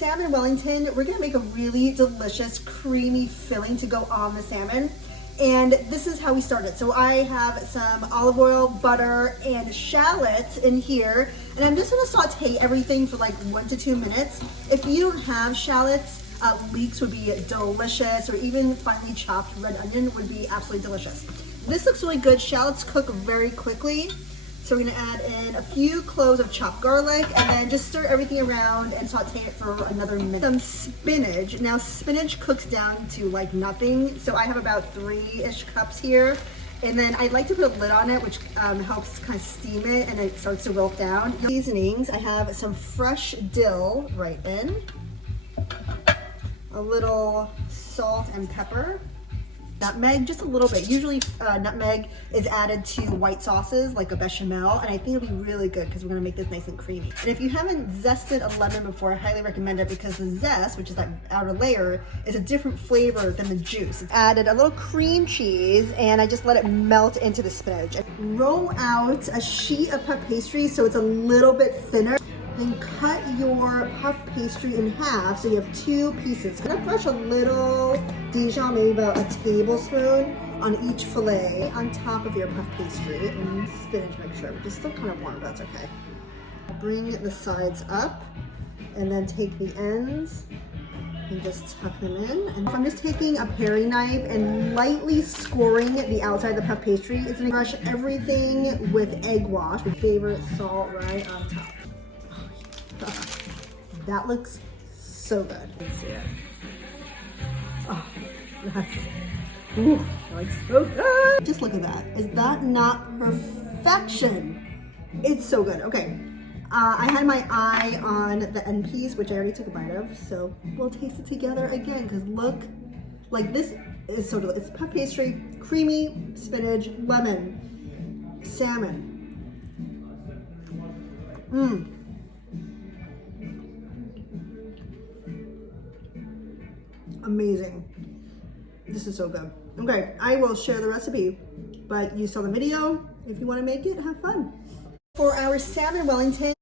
Salmon Wellington, we're gonna make a really delicious, creamy filling to go on the salmon. And this is how we started. So I have some olive oil, butter, and shallots in here. And I'm just gonna saute everything for like 1 to 2 minutes. If you don't have shallots, leeks would be delicious, or even finely chopped red onion would be absolutely delicious. This looks really good. Shallots cook very quickly. So we're gonna add in a few cloves of chopped garlic and then just stir everything around and saute it for another minute. Some spinach. Now spinach cooks down to like nothing. So I have about 3-ish cups here. And then I like to put a lid on it, which helps kind of steam it and it starts to wilt down. Seasonings, I have some fresh dill right in. A little salt and pepper. Nutmeg, just a little bit. Usually nutmeg is added to white sauces like a bechamel, and I think it'll be really good because we're gonna make this nice and creamy. And if you haven't zested a lemon before, I highly recommend it because the zest, which is that outer layer, is a different flavor than the juice. It's added a little cream cheese and I just let it melt into the spinach. Roll out a sheet of puff pastry so it's a little bit thinner. Then cut your puff pastry in half so you have 2 pieces. I'm gonna brush a little Dijon, maybe about a tablespoon, on each filet on top of your puff pastry, and spinach mixture, which is still kind of warm, but that's okay. Bring the sides up and then take the ends and just tuck them in. And I'm just taking a paring knife and lightly scoring the outside of the puff pastry. It's gonna brush everything with egg wash, my favorite salt right on top. That looks so good. Let's see it. Oh, that looks so good. Just look at that. Is that not perfection? It's so good. Okay. I had my eye on the end piece, which I already took a bite of, so we'll taste it together again, because look, like this is so delicious. It's puff pastry, creamy, spinach, lemon, salmon. Amazing. This is so good. Okay, I will share the recipe, but you saw the video. If you want to make it, have fun. For our Salmon Wellington,